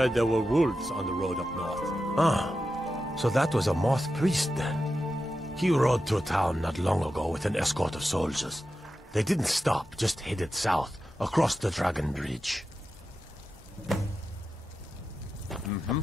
Heard there were wolves on the road up north. Ah, so that was a Moth Priest then. He rode through town not long ago with an escort of soldiers. They didn't stop, just headed south, across the Dragon Bridge. Mm-hmm.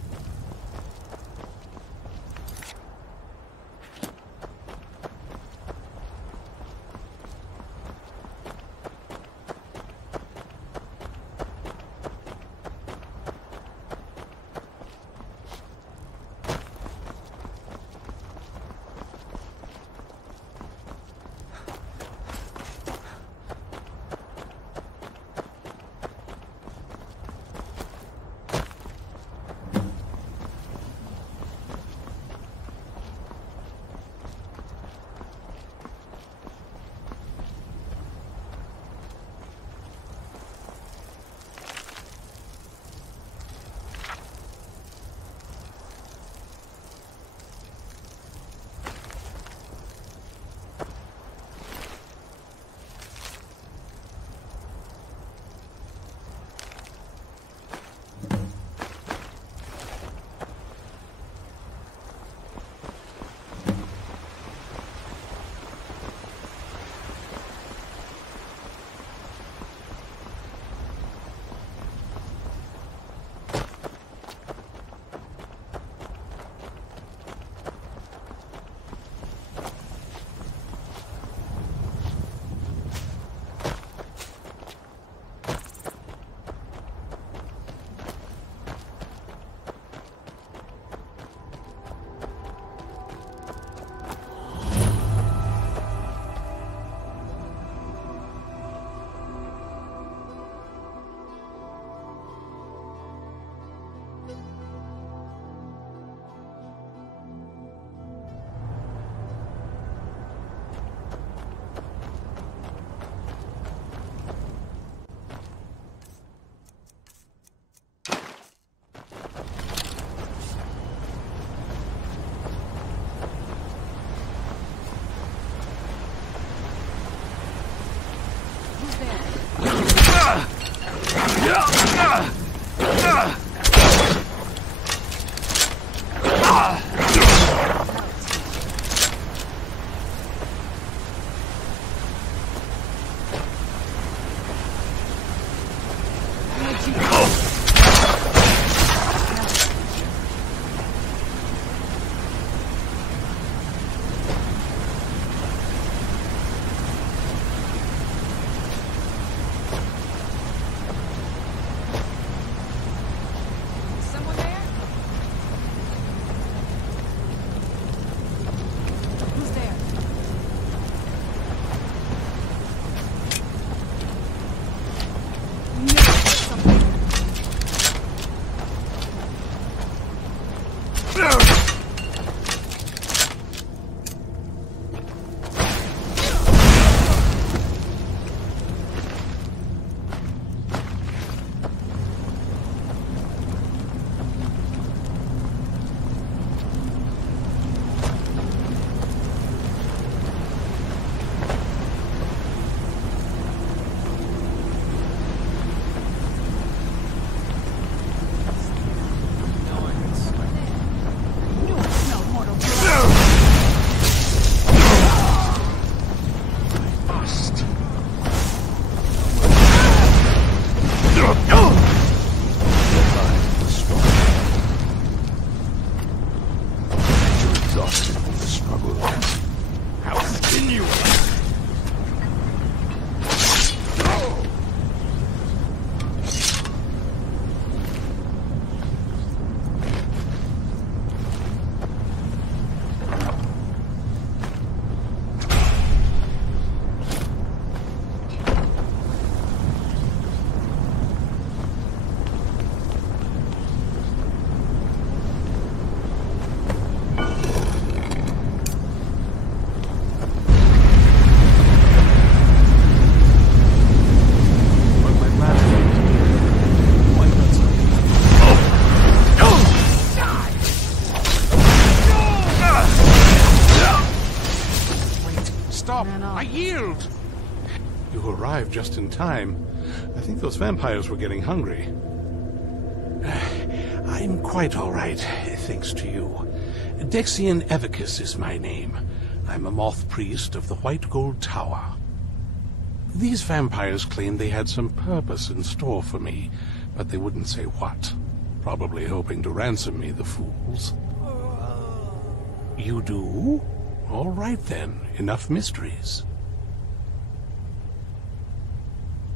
killed! You arrived just in time. I think those vampires were getting hungry. I'm quite all right, thanks to you. Dexian Evicus is my name. I'm a Moth Priest of the White Gold Tower. These vampires claimed they had some purpose in store for me, but they wouldn't say what. Probably hoping to ransom me, the fools. You do? All right then, enough mysteries.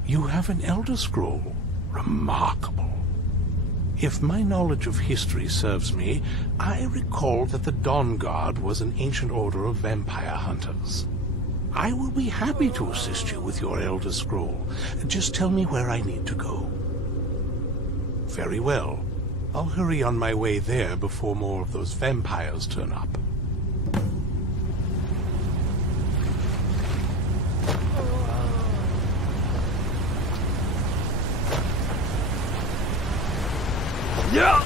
You have an Elder Scroll. Remarkable. If my knowledge of history serves me, I recall that the Dawn Guard was an ancient order of vampire hunters. I will be happy to assist you with your Elder Scroll. Just tell me where I need to go. Very well. I'll hurry on my way there before more of those vampires turn up. Yeah!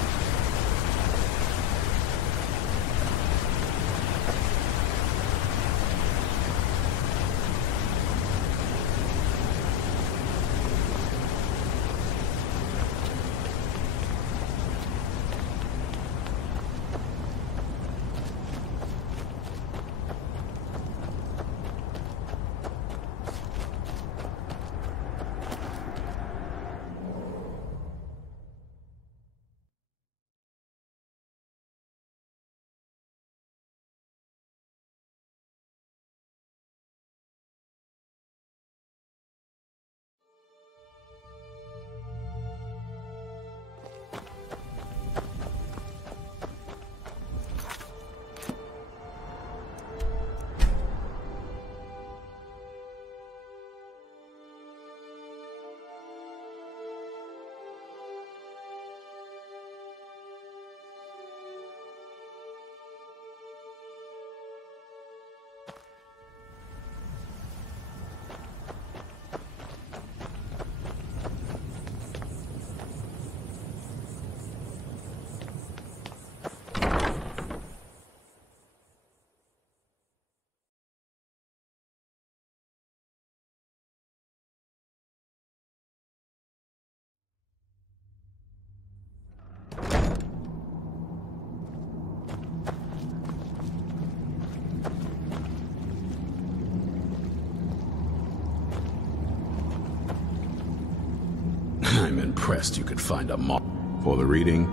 I'm impressed you could find a moth. For the reading?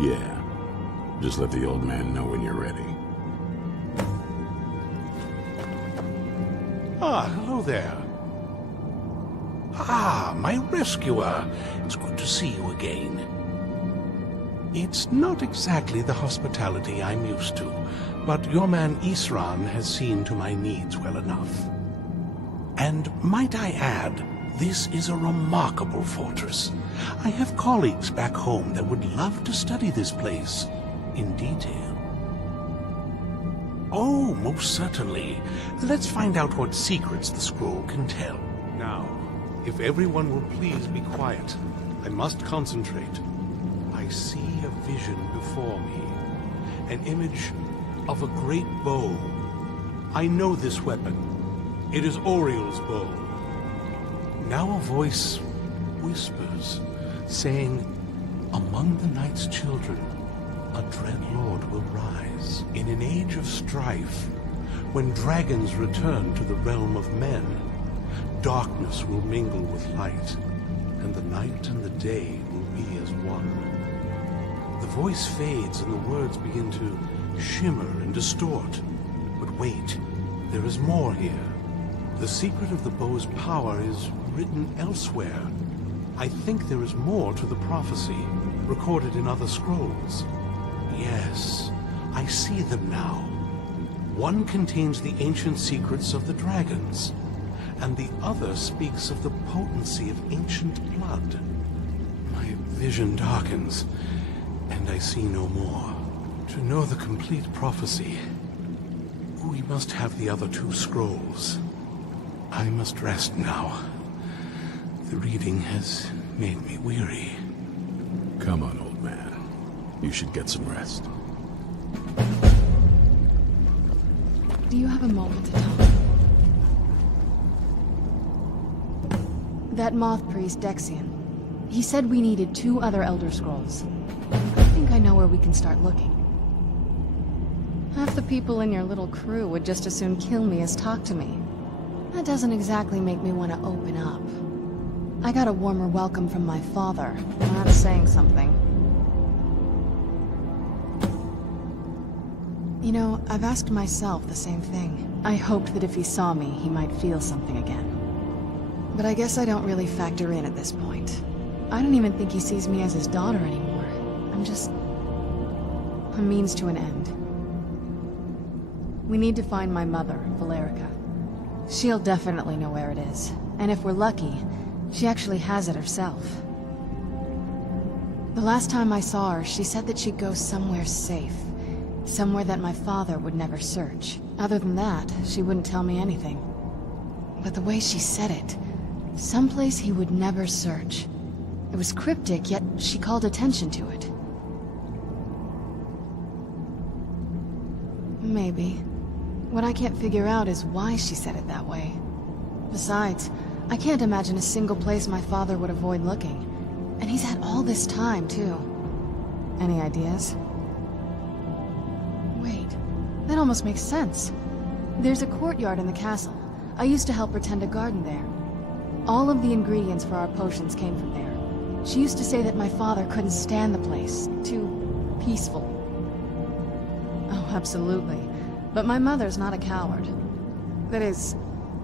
Yeah. Just let the old man know when you're ready. Ah, hello there. Ah, my rescuer. It's good to see you again. It's not exactly the hospitality I'm used to, but your man Isran has seen to my needs well enough. And might I add, this is a remarkable fortress. I have colleagues back home that would love to study this place in detail. Oh, most certainly. Let's find out what secrets the scroll can tell. Now, if everyone will please be quiet, I must concentrate. I see a vision before me, an image of a great bow. I know this weapon. It is Oriel's bow. Now a voice whispers, saying, among the night's children, a dread lord will rise. In an age of strife, when dragons return to the realm of men, darkness will mingle with light, and the night and the day will be as one. The voice fades and the words begin to shimmer and distort. But wait, there is more here. The secret of the bow's power is written elsewhere. I think there is more to the prophecy, recorded in other scrolls. Yes, I see them now. One contains the ancient secrets of the dragons, and the other speaks of the potency of ancient blood. My vision darkens, and I see no more. To know the complete prophecy, we must have the other two scrolls. I must rest now. The reading has made me weary. Come on, old man. You should get some rest. Do you have a moment to talk? That Moth Priest, Dexian. He said we needed 2 other Elder Scrolls. I think I know where we can start looking. Half the people in your little crew would just as soon kill me as talk to me. That doesn't exactly make me want to open up. I got a warmer welcome from my father. That's saying something. You know, I've asked myself the same thing. I hoped that if he saw me, he might feel something again. But I guess I don't really factor in at this point. I don't even think he sees me as his daughter anymore. I'm just a means to an end. We need to find my mother, Valerica. She'll definitely know where it is. And if we're lucky, she actually has it herself. The last time I saw her, she said that she'd go somewhere safe. Somewhere that my father would never search. Other than that, she wouldn't tell me anything. But the way she said it, someplace he would never search. It was cryptic, yet she called attention to it. Maybe. What I can't figure out is why she said it that way. Besides, I can't imagine a single place my father would avoid looking. And he's had all this time, too. Any ideas? Wait, that almost makes sense. There's a courtyard in the castle. I used to help her tend a garden there. All of the ingredients for our potions came from there. She used to say that my father couldn't stand the place. Too peaceful. Oh, absolutely. But my mother's not a coward. That is,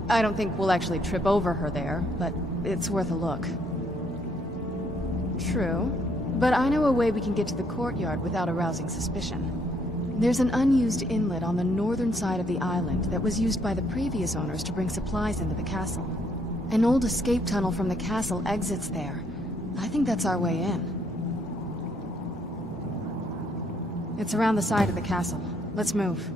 I don't think we'll actually trip over her there, but it's worth a look. True. But I know a way we can get to the courtyard without arousing suspicion. There's an unused inlet on the northern side of the island that was used by the previous owners to bring supplies into the castle. An old escape tunnel from the castle exits there. I think that's our way in. It's around the side of the castle. Let's move.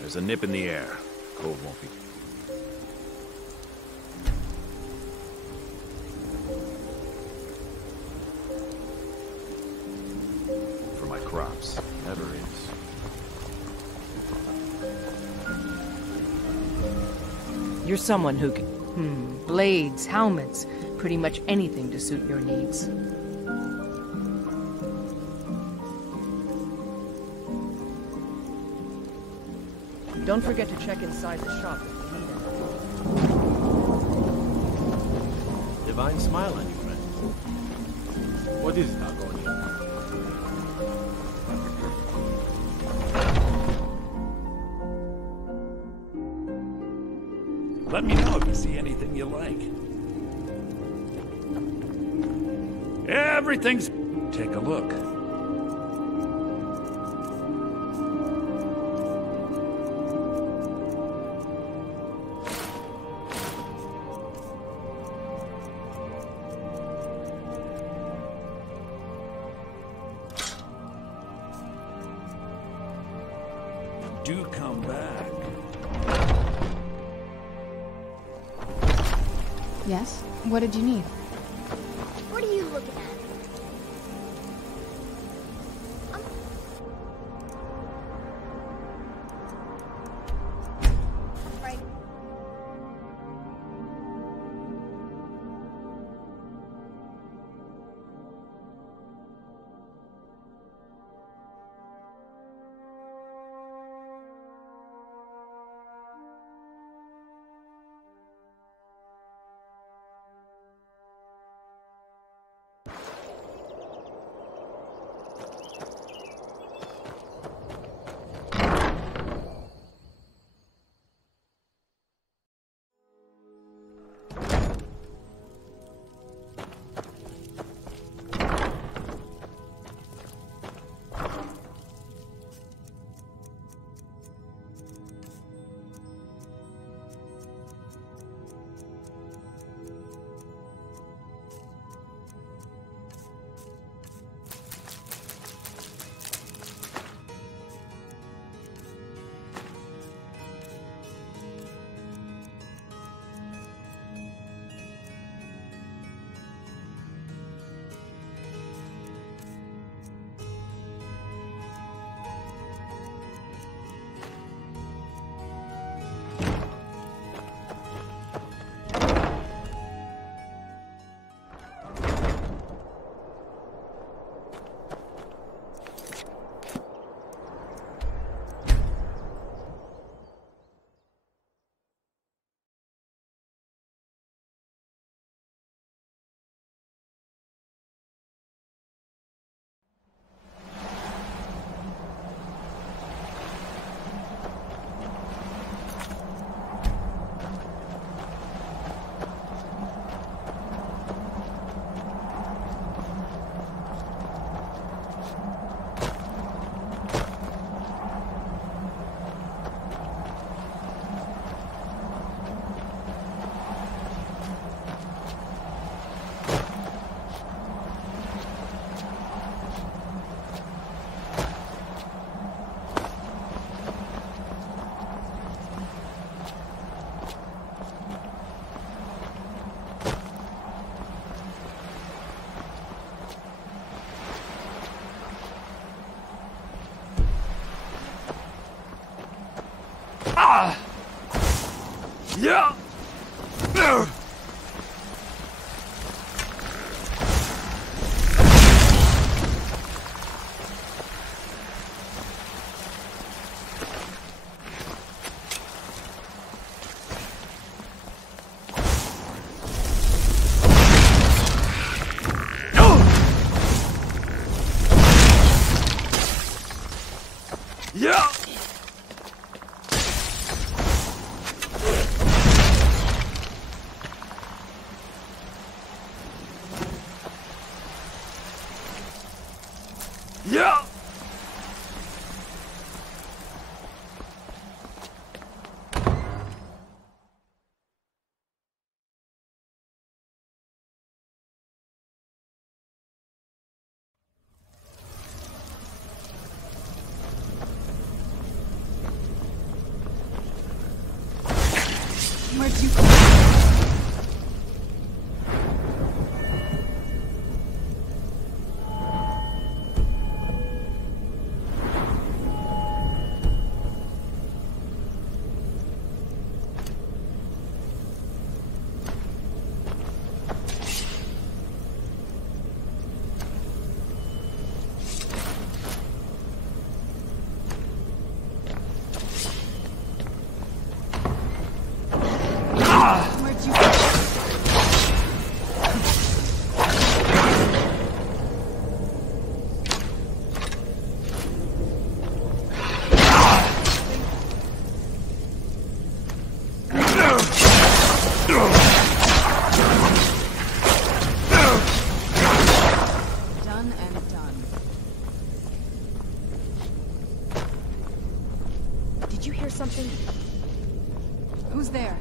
There's a nip in the air. Cold won't be... For my crops. Never is. You're someone who can... blades, helmets, pretty much anything to suit your needs. Don't forget to check inside the shop if you need anything. Divine smile on you, friend. What is it, Harkon? Let me know if you see anything you like. Everything's... Take a look. Do come back. Yes? What did you need? What are you looking at? Right. Yeah! Yeah! Yeah! Where'd you go? Done and done. Did you hear something? Who's there?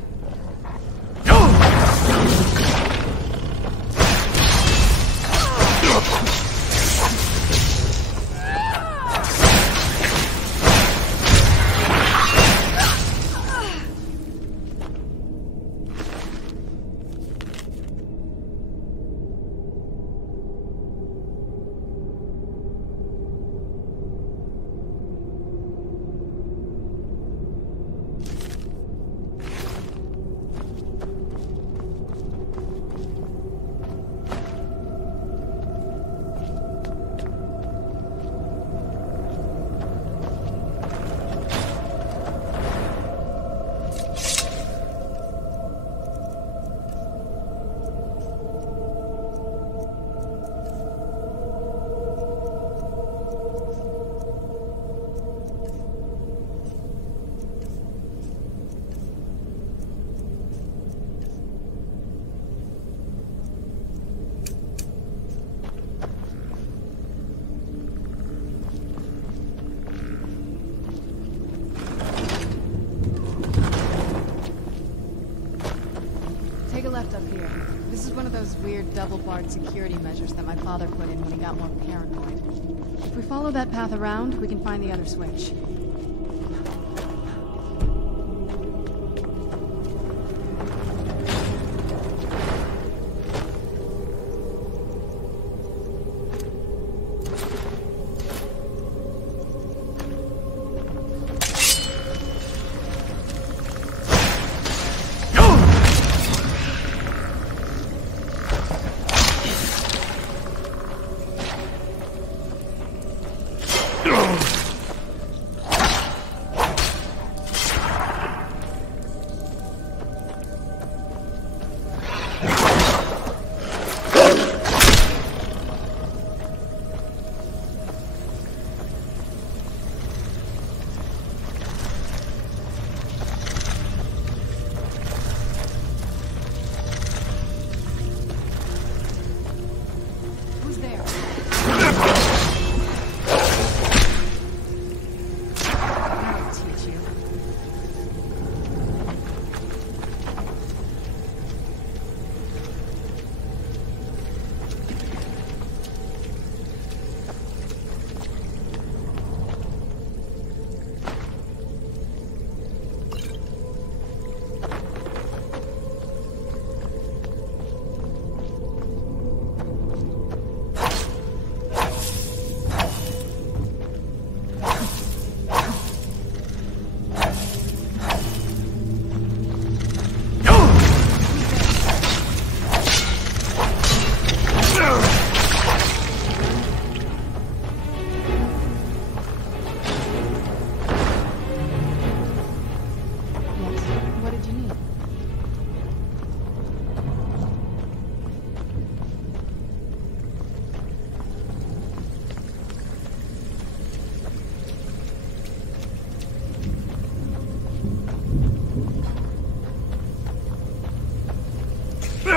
Take a left up here. This is one of those weird double-barred security measures that my father put in when he got more paranoid. If we follow that path around, we can find the other switch.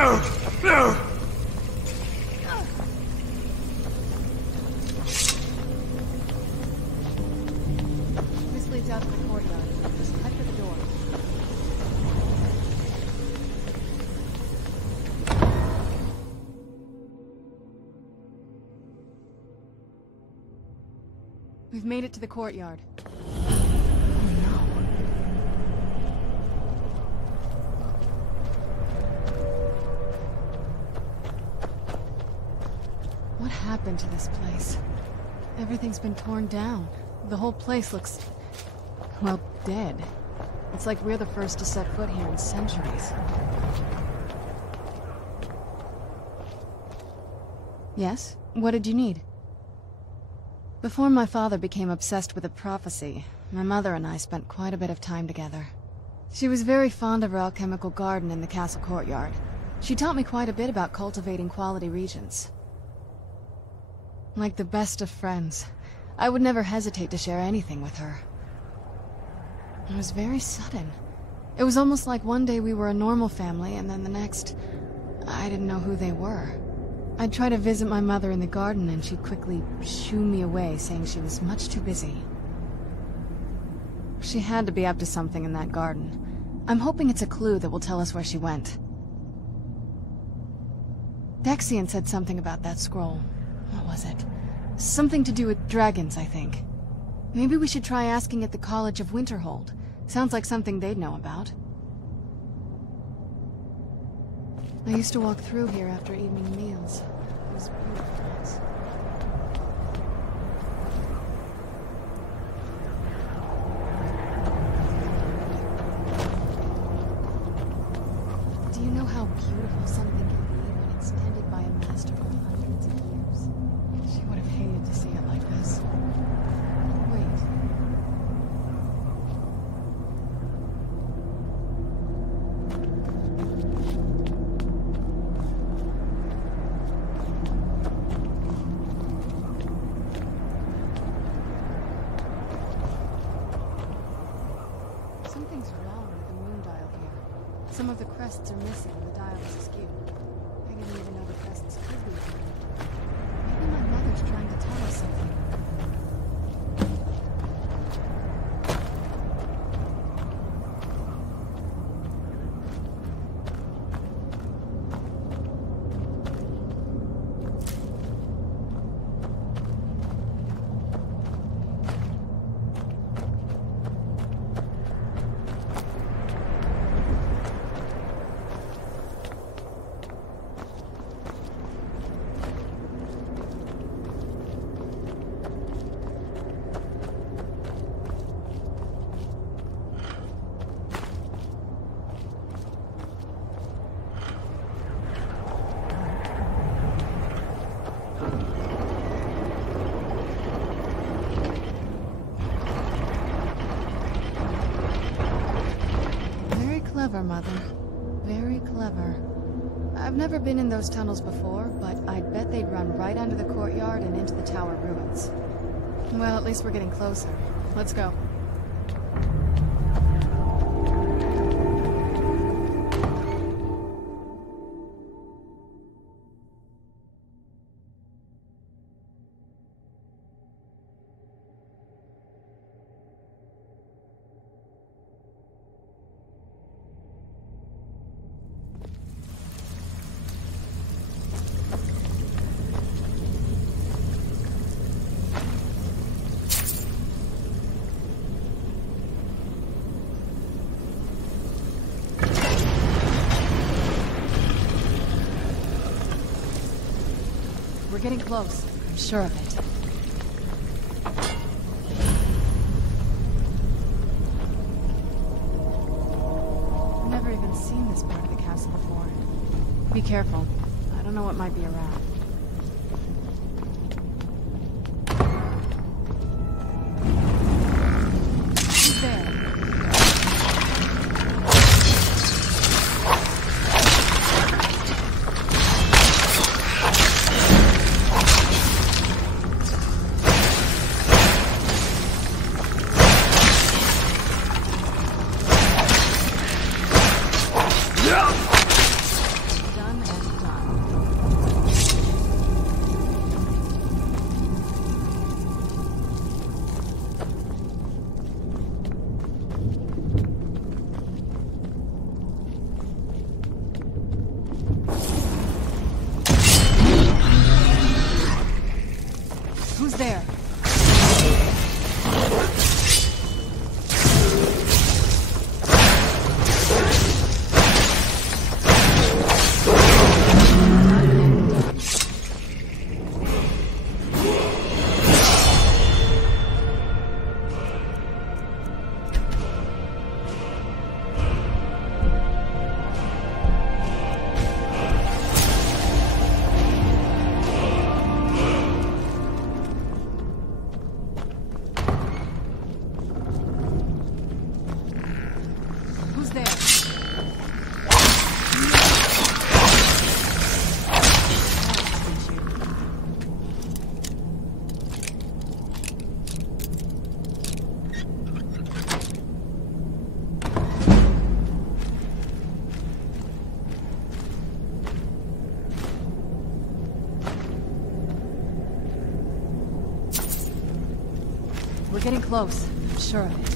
This leads out to the courtyard. Just head for the door. We've made it to the courtyard. What happened to this place? Everything's been torn down. The whole place looks, well, dead. It's like we're the first to set foot here in centuries. Yes? What did you need? Before my father became obsessed with a prophecy, my mother and I spent quite a bit of time together. She was very fond of her alchemical garden in the castle courtyard. She taught me quite a bit about cultivating quality regions. Like the best of friends, I would never hesitate to share anything with her. It was very sudden. It was almost like one day we were a normal family, and then the next, I didn't know who they were. I'd try to visit my mother in the garden, and she'd quickly shoo me away, saying she was much too busy. She had to be up to something in that garden. I'm hoping it's a clue that will tell us where she went. Dexian said something about that scroll. What was it? Something to do with dragons, I think. Maybe we should try asking at the College of Winterhold. Sounds like something they'd know about. I used to walk through here after evening meals. It was a beautiful place. Do you know how beautiful something can be when it's tended by a master for hundreds of years? She would have hated to see it like this. Wait. Something's wrong with the moon dial here. Some of the crests are missing and the dial is askew. I didn't even know the crests could be here. Maybe my mother's trying to tell us something. Clever, Mother. Very clever. I've never been in those tunnels before, but I'd bet they'd run right under the courtyard and into the tower ruins. Well, at least we're getting closer. Let's go. We're getting close. I'm sure of it. I've never even seen this part of the castle before. Be careful. I don't know what might be around. Who's there? getting close. I'm sure of it.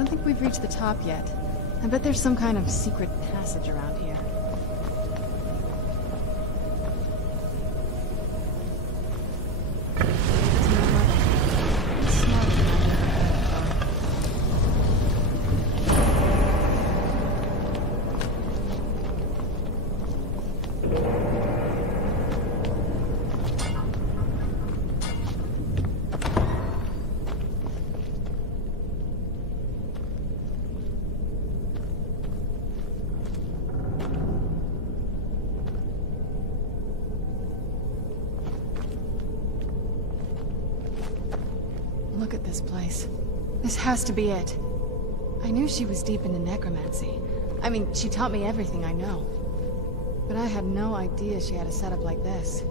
don't think we've reached the top yet. I bet there's some kind of secret passage around here. Look at this place. This has to be it. I knew she was deep into necromancy. I mean, she taught me everything I know. But I had no idea she had a setup like this.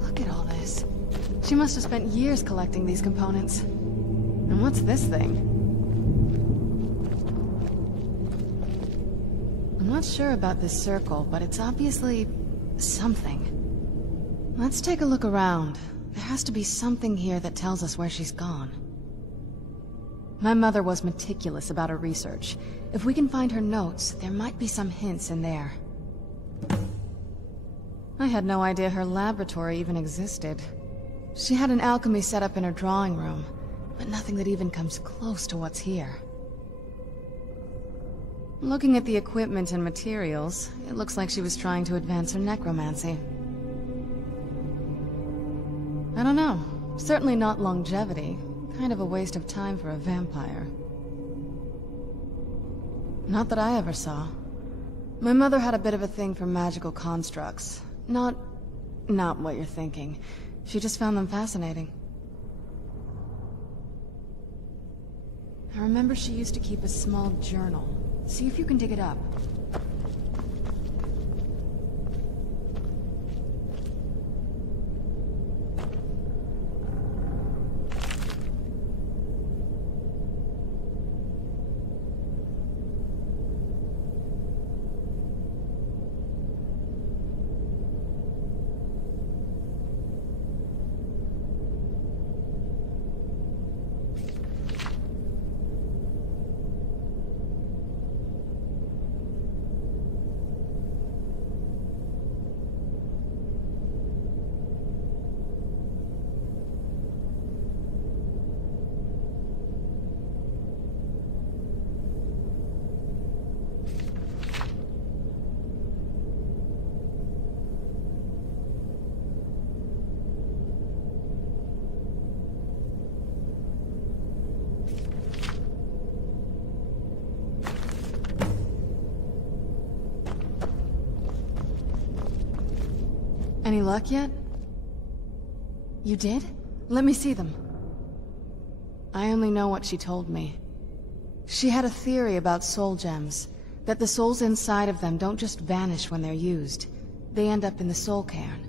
Look at all this. She must have spent years collecting these components. And what's this thing? I'm not sure about this circle, but it's obviously something. Let's take a look around. There has to be something here that tells us where she's gone. My mother was meticulous about her research. If we can find her notes, there might be some hints in there. I had no idea her laboratory even existed. She had an alchemy set up in her drawing room, but nothing that even comes close to what's here. Looking at the equipment and materials, it looks like she was trying to advance her necromancy. I don't know. Certainly not longevity. Kind of a waste of time for a vampire. Not that I ever saw. My mother had a bit of a thing for magical constructs. Not what you're thinking. She just found them fascinating. I remember she used to keep a small journal. See if you can dig it up. Any luck yet? You did? Let me see them. I only know what she told me. She had a theory about soul gems, that the souls inside of them don't just vanish when they're used. They end up in the soul cairn.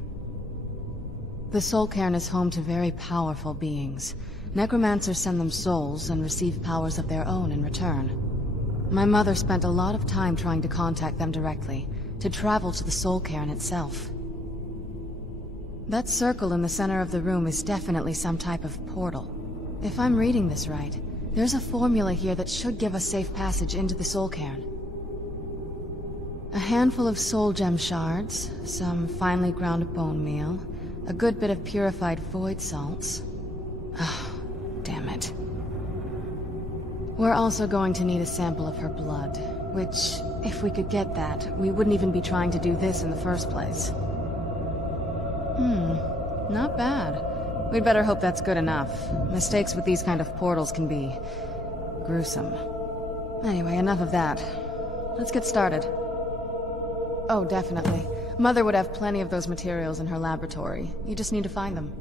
The soul cairn is home to very powerful beings. Necromancers send them souls and receive powers of their own in return. My mother spent a lot of time trying to contact them directly, to travel to the soul cairn itself. That circle in the center of the room is definitely some type of portal. If I'm reading this right, there's a formula here that should give us safe passage into the soul cairn. A handful of soul gem shards, some finely ground bone meal, a good bit of purified void salts. Ah, damn it. We're also going to need a sample of her blood, which, if we could get that, we wouldn't even be trying to do this in the first place. Not bad. We'd better hope that's good enough. Mistakes with these kind of portals can be gruesome. Anyway, enough of that. Let's get started. Oh, definitely. Mother would have plenty of those materials in her laboratory. You just need to find them.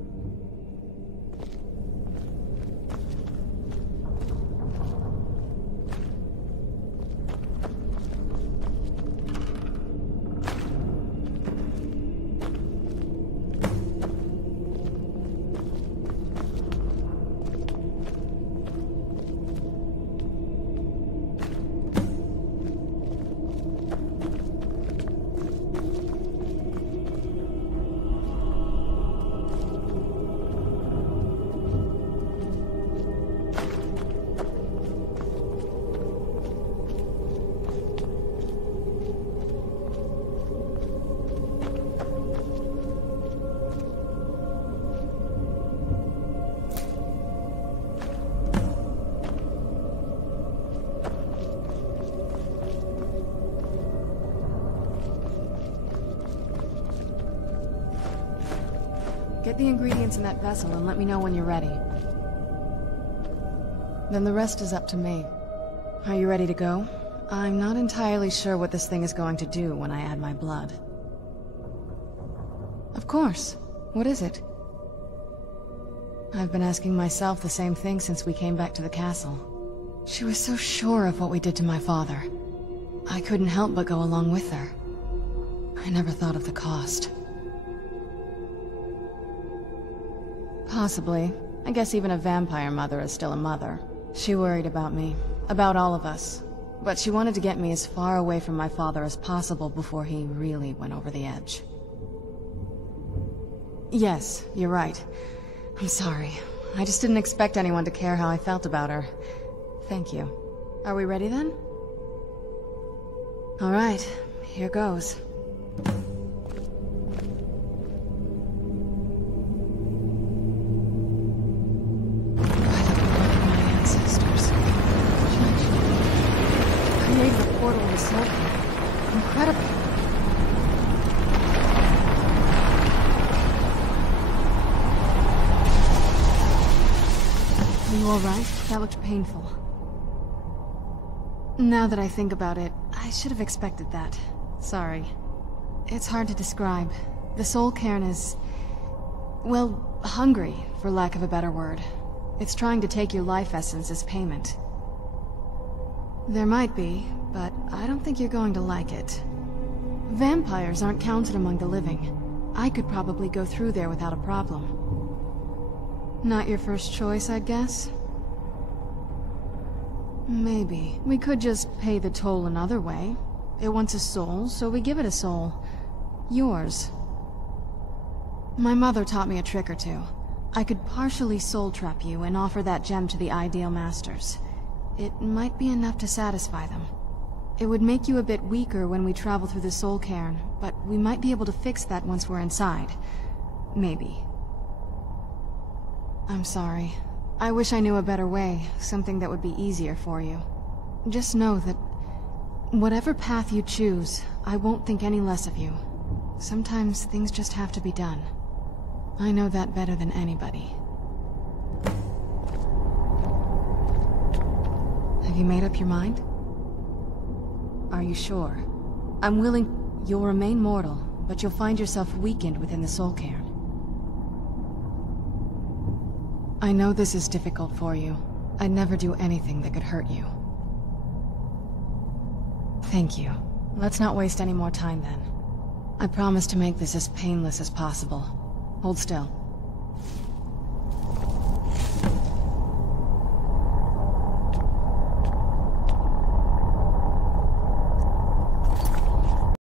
Get the ingredients in that vessel and let me know when you're ready. Then the rest is up to me. Are you ready to go? I'm not entirely sure what this thing is going to do when I add my blood. Of course. What is it? I've been asking myself the same thing since we came back to the castle. She was so sure of what we did to my father. I couldn't help but go along with her. I never thought of the cost. Possibly. I guess even a vampire mother is still a mother. She worried about me, about all of us. But she wanted to get me as far away from my father as possible before he really went over the edge. Yes, you're right. I'm sorry. I just didn't expect anyone to care how I felt about her. Thank you. Are we ready then? All right, here goes. Created a portal in the soul. Incredible. Are you alright? That looked painful. Now that I think about it, I should have expected that. Sorry. It's hard to describe. The soul cairn is... well, hungry, for lack of a better word. It's trying to take your life essence as payment. There might be, but I don't think you're going to like it. Vampires aren't counted among the living. I could probably go through there without a problem. Not your first choice, I'd guess? Maybe. We could just pay the toll another way. It wants a soul, so we give it a soul. Yours. My mother taught me a trick or two. I could partially soul trap you and offer that gem to the ideal masters. It might be enough to satisfy them. It would make you a bit weaker when we travel through the soul cairn, but we might be able to fix that once we're inside. Maybe. I'm sorry. I wish I knew a better way, something that would be easier for you. Just know that whatever path you choose, I won't think any less of you. Sometimes things just have to be done. I know that better than anybody. Have you made up your mind? Are you sure? I'm willing... You'll remain mortal, but you'll find yourself weakened within the soul cairn. I know this is difficult for you. I'd never do anything that could hurt you. Thank you. Let's not waste any more time then. I promise to make this as painless as possible. Hold still.